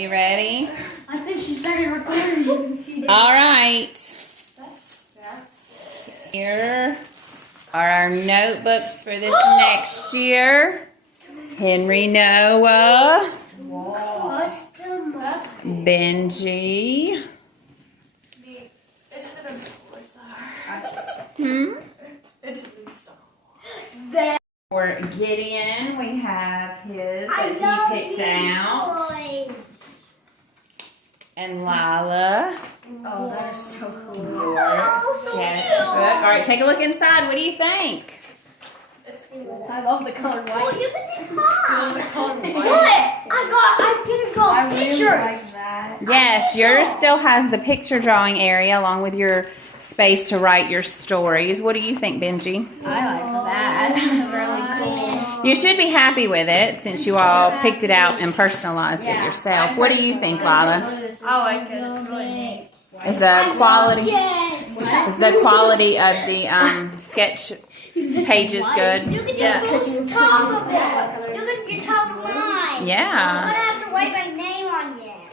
You ready? I think she started recording. All right. That's Here are our notebooks for this next year. Henry Noah. Customizable. Benji. It should have been smaller. It should have been smaller. For Gideon, we have his that he picked out. Toys. And Lila. Oh, that is so cool. Sketchbook. All right, take a look inside. What do you think? I love the color white. Oh, look at this mom. I love the color white. I'm gonna draw pictures. Really like that. Yes, yours still has the picture drawing area along with your space to write your stories. What do you think, Benji? I like that. It's really cool. You should be happy with it since you all picked it out and personalized it yourself. What do you think, Lila? I like it. It's really neat. Is the quality Yes. is the quality of the sketch pages good? Look at the top of it. Look at the top of mine. I'm Yeah. gonna have to write my name on it.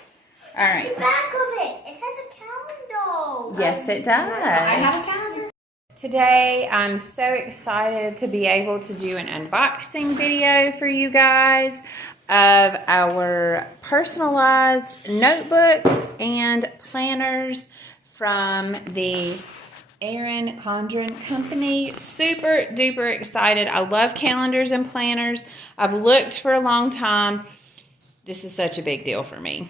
All right. The back of it. It has a calendar. Yes, it I have does. a calendar. Today, I'm so excited to be able to do an unboxing video for you guys of our personalized notebooks and planners from the Erin Condren company. Super duper excited. I love calendars and planners. I've looked for a long time. This is such a big deal for me.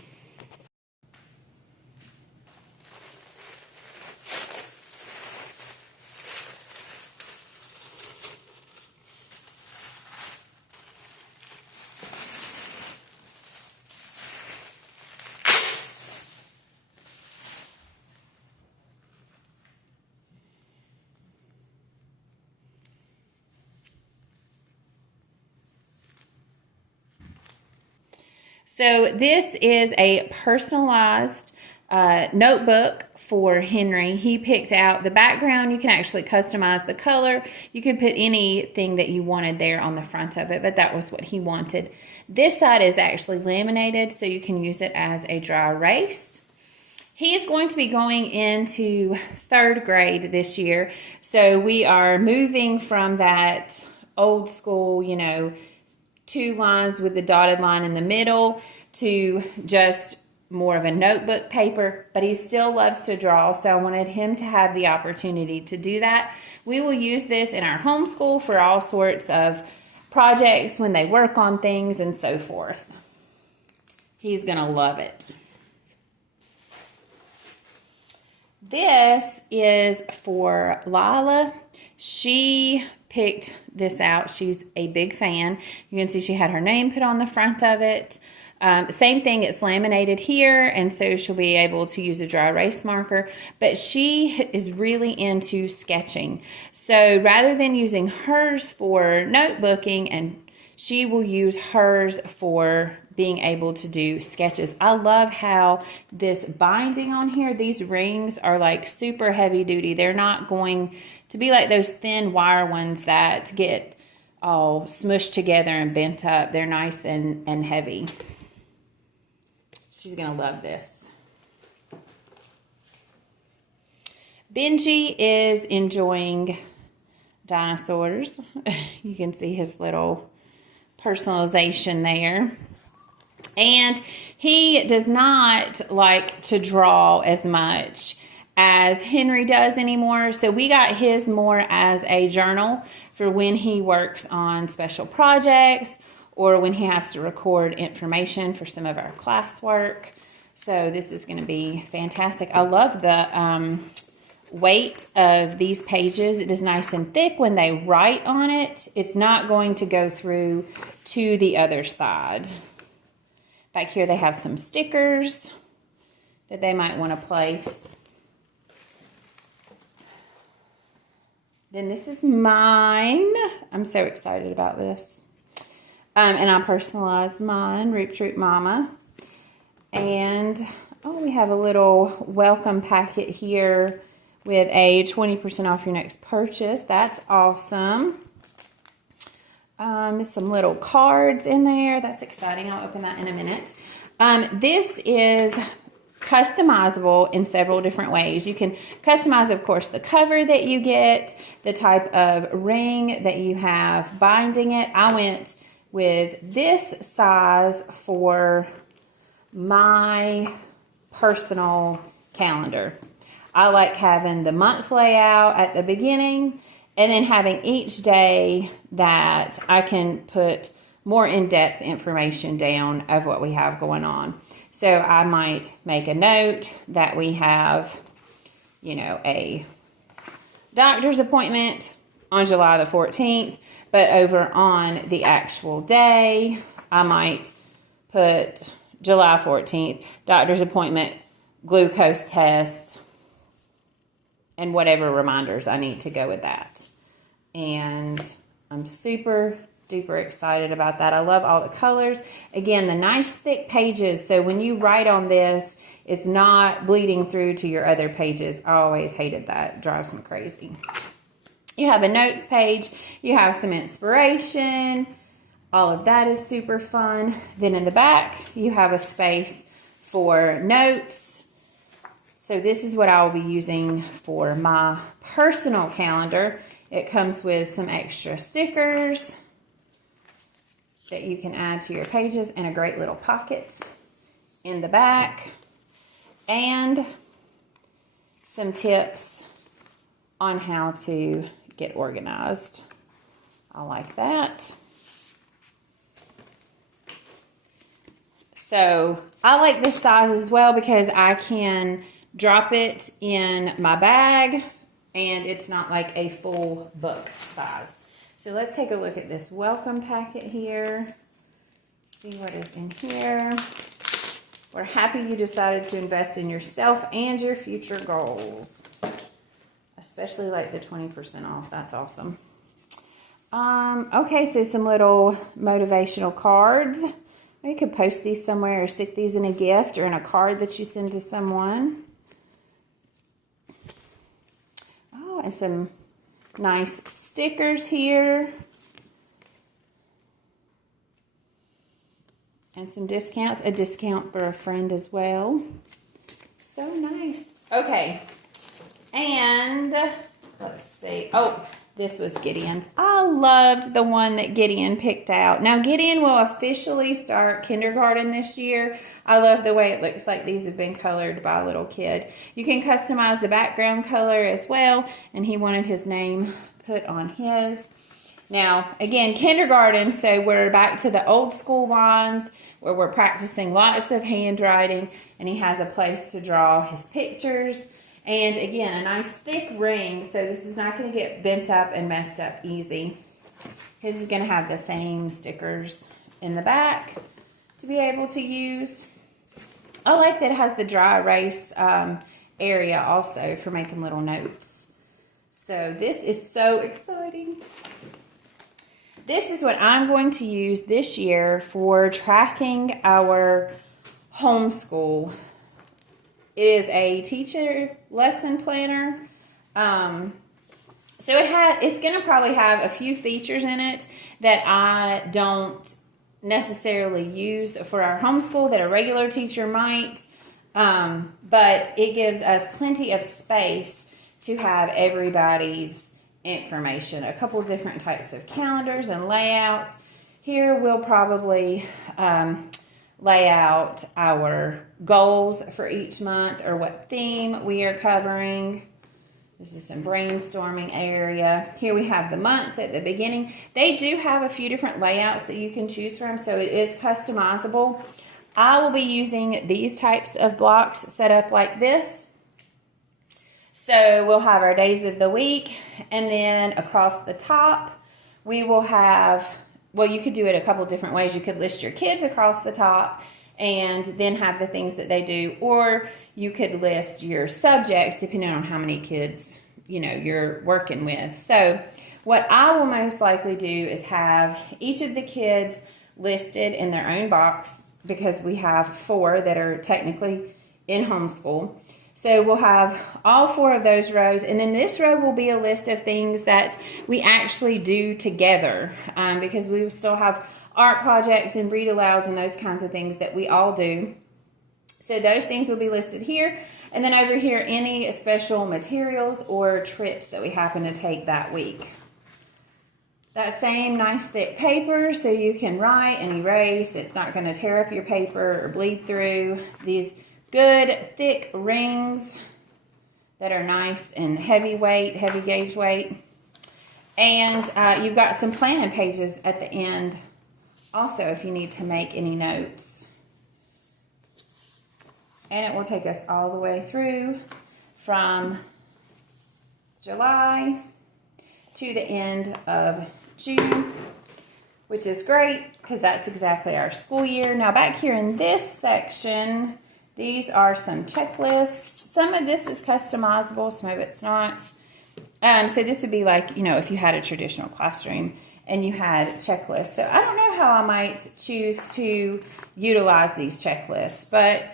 So this is a personalized notebook for Henry. He picked out the background. You can actually customize the color. You could put anything that you wanted there on the front of it, but that was what he wanted. This side is actually laminated, so you can use it as a dry erase. He is going to be going into 3rd grade this year, so we are moving from that old school, 2 lines with the dotted line in the middle to just more of a notebook paper, but he still loves to draw, so I wanted him to have the opportunity to do that. We will use this in our homeschool for all sorts of projects when they work on things and so forth. He's going to love it. This is for Lila. She picked this out. She's a big fan. You can see she had her name put on the front of it. Same thing, it's laminated here, and so she'll be able to use a dry erase marker, but she is really into sketching. So rather than using hers for notebooking, and she will use hers for being able to do sketches. I love how this binding on here, these rings are like super heavy duty. They're not going to be like those thin wire ones that get all smushed together and bent up. They're nice and heavy. She's going to love this. Benji is enjoying dinosaurs. You can see his little personalization there. And he does not like to draw as much as Henry does anymore. So we got his more as a journal for when he works on special projects or when he has to record information for some of our classwork. So this is going to be fantastic. I love the weight of these pages. It is nice and thick. When they write on it, it's not going to go through to the other side. Back here they have some stickers that they might want to place. Then this is mine. I'm so excited about this. And I personalized mine, Roop Mama. And we have a little welcome packet here with a 20% off your next purchase. That's awesome. Some little cards in there. That's exciting. I'll open that in a minute. This is customizable in several different ways. You can customize, of course, the cover that you get, the type of ring that you have binding it. I went with this size for my personal calendar. I like having the month layout at the beginning and then having each day that I can put more in-depth information down of what we have going on. So I might make a note that we have, a doctor's appointment on July the 14th, but over on the actual day, I might put July 14th, doctor's appointment, glucose test, and whatever reminders I need to go with that. And I'm super duper excited about that. I love all the colors. Again, the nice thick pages, so when you write on this, it's not bleeding through to your other pages. I always hated that. It drives me crazy. You have a notes page. You have some inspiration. All of that is super fun. Then in the back, you have a space for notes. So this is what I will be using for my personal calendar. It comes with some extra stickers that you can add to your pages and a great little pocket in the back, and some tips on how to get organized. I like that. So I like this size as well because I can drop it in my bag and it's not like a full book size. So let's take a look at this welcome packet here. See what is in here. We're happy you decided to invest in yourself and your future goals. Especially like the 20% off. That's awesome. Okay, so some little motivational cards. You could post these somewhere or stick these in a gift or in a card that you send to someone. Oh, and some nice stickers here. And some discounts. A discount for a friend as well. So nice. Okay. And let's see. Oh, this was Gideon. I loved the one that Gideon picked out. Now, Gideon will officially start kindergarten this year. I love the way it looks like these have been colored by a little kid. You can customize the background color as well, and he wanted his name put on his. Now, again, kindergarten, so we're back to the old school lines where we're practicing lots of handwriting, and he has a place to draw his pictures. And again, a nice thick ring, so this is not going to get bent up and messed up easy. His is going to have the same stickers in the back to be able to use. I like that it has the dry erase area also for making little notes. So this is so exciting. This is what I'm going to use this year for tracking our homeschool. It is a teacher lesson planner. So it's going to probably have a few features in it that I don't necessarily use for our homeschool that a regular teacher might. But it gives us plenty of space to have everybody's information. A couple different types of calendars and layouts. Here we'll probably lay out our goals for each month or what theme we are covering. This is some brainstorming area. Here we have the month at the beginning. They do have a few different layouts that you can choose from, so it is customizable. I will be using these types of blocks set up like this. So we'll have our days of the week, and then across the top, we will have, well, you could do it a couple different ways. You could list your kids across the top and then have the things that they do, or you could list your subjects depending on how many kids, you're working with. So what I will most likely do is have each of the kids listed in their own box because we have 4 that are technically in homeschool. So we'll have all 4 of those rows, and then this row will be a list of things that we actually do together because we will still have art projects and read alouds and those kinds of things that we all do. So those things will be listed here. And then over here, any special materials or trips that we happen to take that week. That same nice thick paper so you can write and erase. It's not going to tear up your paper or bleed through. These good thick rings that are nice and heavy weight, heavy gauge weight. And you've got some planning pages at the end also if you need to make any notes. And it will take us all the way through from July to the end of June, which is great because that's exactly our school year. Now back here in this section, these are some checklists. Some of this is customizable, some of it's not. So this would be like, you know, if you had a traditional classroom and you had checklists. So I don't know how I might choose to utilize these checklists, but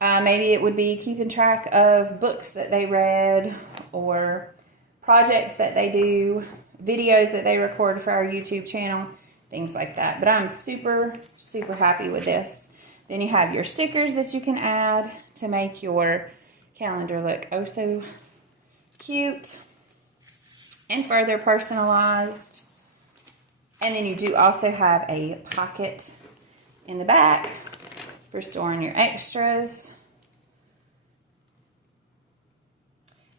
maybe it would be keeping track of books that they read or projects that they do, videos that they record for our YouTube channel, things like that. But I'm super, super happy with this. Then you have your stickers that you can add to make your calendar look oh so cute and further personalized. And then you do also have a pocket in the back for storing your extras.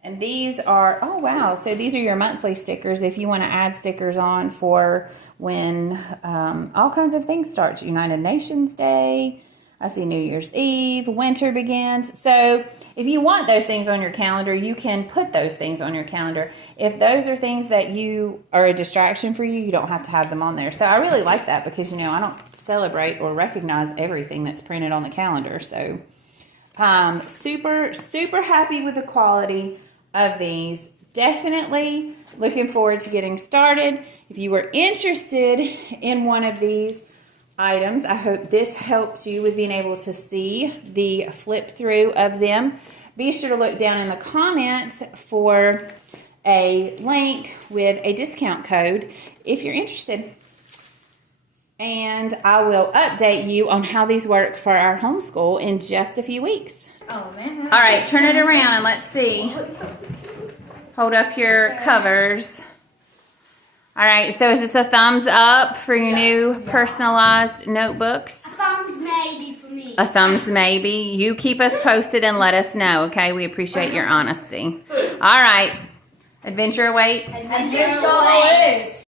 And these are, oh wow, so these are your monthly stickers if you want to add stickers on for when all kinds of things start. United Nations Day, I see New Year's Eve, winter begins. So if you want those things on your calendar, you can put those things on your calendar. If those are things that you are a distraction for you, you don't have to have them on there. So I really like that because, you know, I don't celebrate or recognize everything that's printed on the calendar. So super, super happy with the quality of these. Definitely looking forward to getting started. If you were interested in one of these items, I hope this helped you with being able to see the flip through of them. Be sure to look down in the comments for a link with a discount code if you're interested. And I will update you on how these work for our homeschool in just a few weeks. Oh man. All right, turn it around and let's see. Hold up your covers. All right, so is this a thumbs up for your new personalized notebooks? A thumbs maybe for me. A thumbs maybe. You keep us posted and let us know, okay? We appreciate your honesty. All right. Adventure awaits. Adventure awaits.